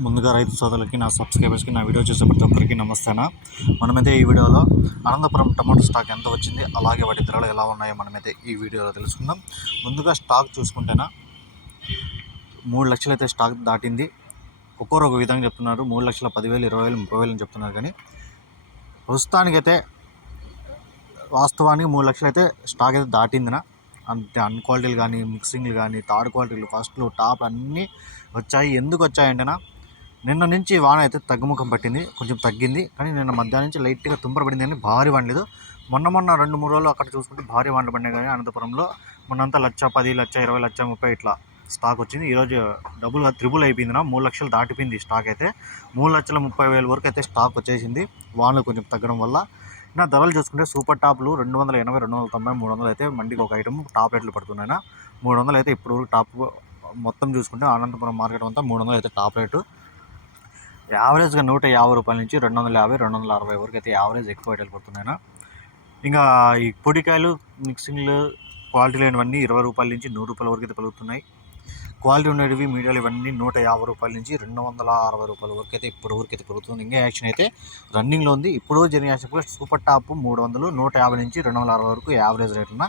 ముందుగా రైతు సోదరులకి నా సబ్స్క్రైబర్స్కి నా వీడియో చూసే ప్రతి ఒక్కరికి నమస్తేనా? మనమైతే ఈ వీడియోలో అనంతపురం టమాటో స్టాక్ ఎంత వచ్చింది అలాగే వాటి ధరలు ఎలా ఉన్నాయో మనమైతే ఈ వీడియోలో తెలుసుకుందాం. ముందుగా స్టాక్ చూసుకుంటేనా మూడు లక్షలు అయితే స్టాక్ దాటింది. ఒక్కొరు ఒక విధంగా చెప్తున్నారు మూడు లక్షల పదివేలు ఇరవై వేలు ముప్పై వేలు అని చెప్తున్నారు కానీ ప్రస్తుతానికైతే వాస్తవానికి మూడు లక్షలు అయితే స్టాక్ అయితే దాటిందినా. అంటే అన్ క్వాలిటీలు కానీ మిక్సింగ్లు కానీ థర్డ్ క్వాలిటీలు ఫస్ట్లు టాప్ అన్నీ వచ్చాయి. ఎందుకు వచ్చాయంటేనా నిన్న నుంచి వాన అయితే తగ్గుముఖం పట్టింది కొంచెం తగ్గింది కానీ నిన్న మధ్యాహ్నం నుంచి లైట్గా తుంపర పడింది కానీ భారీ వాన లేదు. మొన్న మొన్న రెండు మూడు రోజులు అక్కడ చూసుకుంటే భారీ వానలు పడినాయి కానీ అనంతపురంలో మొన్నంతా లక్ష పది లక్ష ఇరవై లక్ష ముప్పై ఇట్లా స్టాక్ వచ్చింది. ఈరోజు డబుల్ త్రిబుల్ అయిపోయింది నా మూడు లక్షలు దాటిపోయింది స్టాక్ అయితే. మూడు లక్షల ముప్పై వేల వరకు అయితే స్టాక్ వచ్చేసింది వానలు కొంచెం తగ్గడం వల్ల. నా ధరలు చూసుకుంటే సూపర్ టాప్లు రెండు వందల ఎనభై రెండు వందల తొంభై మూడు వందలు అయితే మండికి ఒక ఐటమ్ టాప్ రేట్లు పడుతున్నాయి మూడు వందలు అయితే ఇప్పుడు టాప్ మొత్తం చూసుకుంటే అనంతపురం మార్కెట్ అంతా మూడు వందలు అయితే టాప్ రేటు. యావరేజ్గా నూట యాభై రూపాయల నుంచి రెండు వందల యాభై రెండు వందల అరవై వరకు అయితే యావరేజ్ ఎక్కువ రేట్లు పడుతున్నాయి ఇంకా ఈ పొడికాయలు మిక్సింగ్లు క్వాలిటీ లేనివన్నీ ఇరవై రూపాయల నుంచి నూరు రూపాయల వరకు అయితే పలుకుతున్నాయి క్వాలిటీ ఉండేవి మీడియాలు ఇవన్నీ నూట యాభై రూపాయల నుంచి రెండు వందల అరవై రూపాయల వరకు అయితే ఇప్పుడు వరకు అయితే పెరుగుతుంది. ఇంకా యాక్షన్ అయితే రన్నింగ్లో ఉంది. ఇప్పుడు జరిగిన యాక్షన్ సూపర్ టాప్ మూడు వందలు నూట యాభై నుంచి రెండు వందల అరవై వరకు యావరేజ్ రేట్ ఉన్న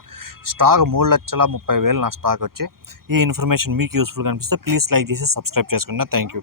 స్టాక్ మూడు లక్షల ముప్పై వేలు నా స్టాక్ వచ్చి. ఈ ఇన్ఫర్మేషన్ మీకు యూస్ఫుల్గా అనిపిస్తే ప్లీజ్ లైక్ చేసి సబ్స్క్రైబ్ చేసుకున్నా. Thank you